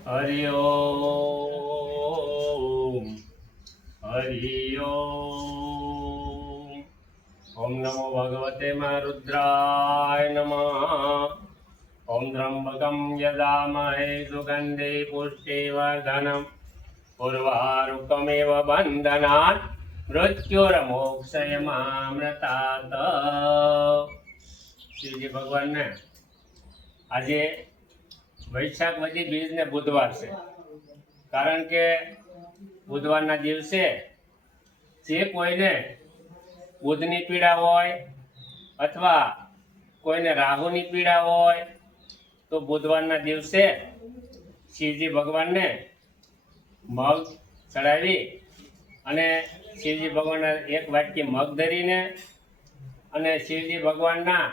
હરિ ઓમ હરિ ઓમ. ઓમ નમો ભગવતે રુદ્રાય નમઃ. ઓમ ત્રંબકં યજામહે સુગંધે પુષ્ટિવર્ધનમ ઉર્વારુકમેવ બંધનાत् મૃત્યુર્મોક્ષયમામૃતાत्. શ્રીજી ભગવાનને આજે વૈશાખ વધી બીજ ને બુધવાર છે. કારણ કે બુધવારના દિવસે જે કોઈને બુધની પીડા હોય અથવા કોઈને રાહુની પીડા હોય તો બુધવારના દિવસે શિવજી ભગવાનને મગ ચડાવી અને શિવજી ભગવાનના એક વાટકી મગ ધરીને અને શિવજી ભગવાનના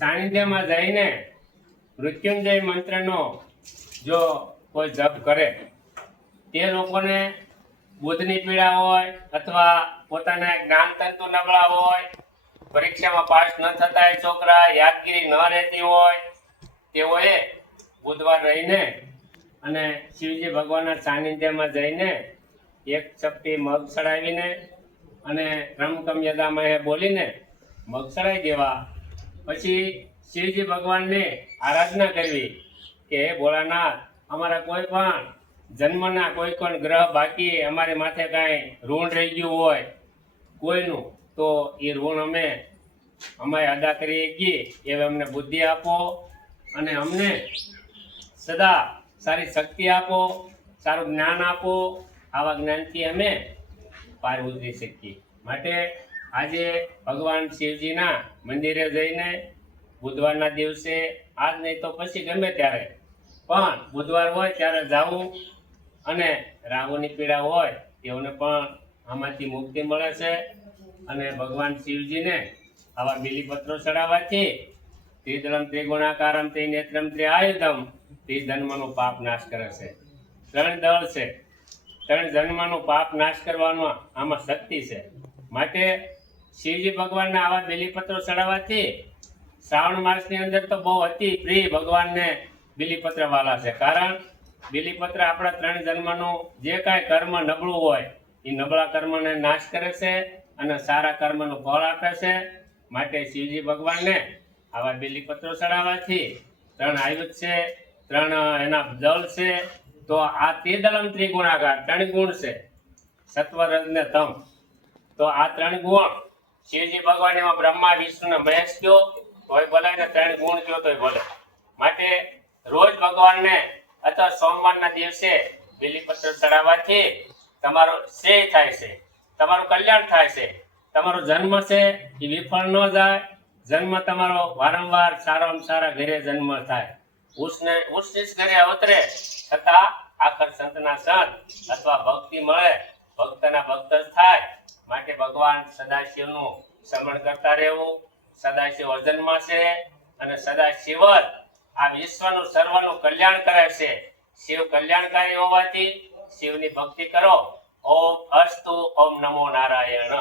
સાનિધ્યમાં જઈને મૃત્યુંજય મંત્રનો જો કોઈ જપ કરે તે લોકોને બુધની પીડા હોય અથવા પોતાના જ્ઞાનતંતુ નબળા હોય, પરીક્ષામાં પાસ ન થતા હોય, છોકરા યાદગીરી ન રહેતી હોય, તેઓએ બુધવાર રહીને અને શિવજી ભગવાનના સાનિધ્યમાં જઈને એક ચપટી મગ ચડાવીને અને રમકમ યદામહે બોલીને મગ ચડાવી દેવા. પછી શિવજી ભગવાનને આરાધના કરવી કે હે ભોળાનાથ, અમારા કોઈ પણ જન્મના કોઈ પણ ગ્રહ બાકી અમારી માથે કાંઈ ઋણ રહી ગયું હોય કોઈનું, તો એ ઋણ અમે અદા કરી શકીએ એવી અમને બુદ્ધિ આપો અને અમને સદા સારી શક્તિ આપો, સારું જ્ઞાન આપો. આવા જ્ઞાનથી અમે પાર ઉતરી શકીએ. માટે આજે ભગવાન શિવજીના મંદિરે જઈને બુધવારના દિવસે, આજ નહીં તો પછી ગમે ત્યારે પણ બુધવાર હોય ત્યારે જવું અને રાહુની પીડા હોય તેઓને પણ આમાંથી મુક્તિ મળે છે. અને ભગવાન શિવજીને આવા બીલીપત્રો ચડાવવાથી ત્રિદલમ ત્રિગુણાકારમ ત્રિનેત્રમ ત્રિઆયુધમ ત્રિજન્મનું પાપ નાશ કરે છે. 3 દળ છે, 3 જન્મનું પાપ નાશ કરવાનો આમાં શક્તિ છે. માટે શિવજી ભગવાનને આવા બીલીપત્રો ચડાવવાથી શ્રાવણ માસની અંદર તો બહુ અતિ પ્રિય ભગવાનને બીલીપત્ર વાલા છે. કારણ બીલીપત્ર આપણા 3 જન્મનું જે કાંઈ કર્મ નબળું હોય એ નબળા કર્મને નાશ કરે છે અને સારા કર્મનું ફળ આપે છે. માટે શિવજી ભગવાનને આવા બીલીપત્રો ચડાવવાથી 3 આયુધ છે, 3 એના દળ છે. તો આ ત્રિદલમ ત્રિગુણાકાર 3 ગુણ છે, સત્વ રજ ને તમ. તો આ 3 ગુણ શિવજી ભગવાન એમાં બ્રહ્મા વિષ્ણુ ને મહેશ કયો તોય ભલે ને 3 ગુણ કયો તોય ભલે. માટે રોજ ભગવાનને અથવા સોમવારના દિવસે બીલીપત્ર ચડાવવાથી તમારો શ્રેય થાય છે, તમારું કલ્યાણ થાય છે. તમારો જન્મ છે એ વિફળ ન જાય. જન્મ તમારો વારંવાર સારામાં સારા ઘરે જન્મ થાય. ઉચ્ચ ઘરે અવતરે છતાં આખર સંતના સંત અથવા ભક્તિ મળે, ભક્તના ભક્ત જ થાય. માટે ભગવાન સદાશિવનું સ્મરણ કરતા રહેવું. સદાશિવ અજન્મા છે અને સદાશિવ જ આ વિશ્વનું સર્વનું કલ્યાણ કરે છે. શિવ કલ્યાણકારી હોવાથી શિવની ભક્તિ કરો. ઓમ અસ્તુ. ઓમ નમો નારાયણ.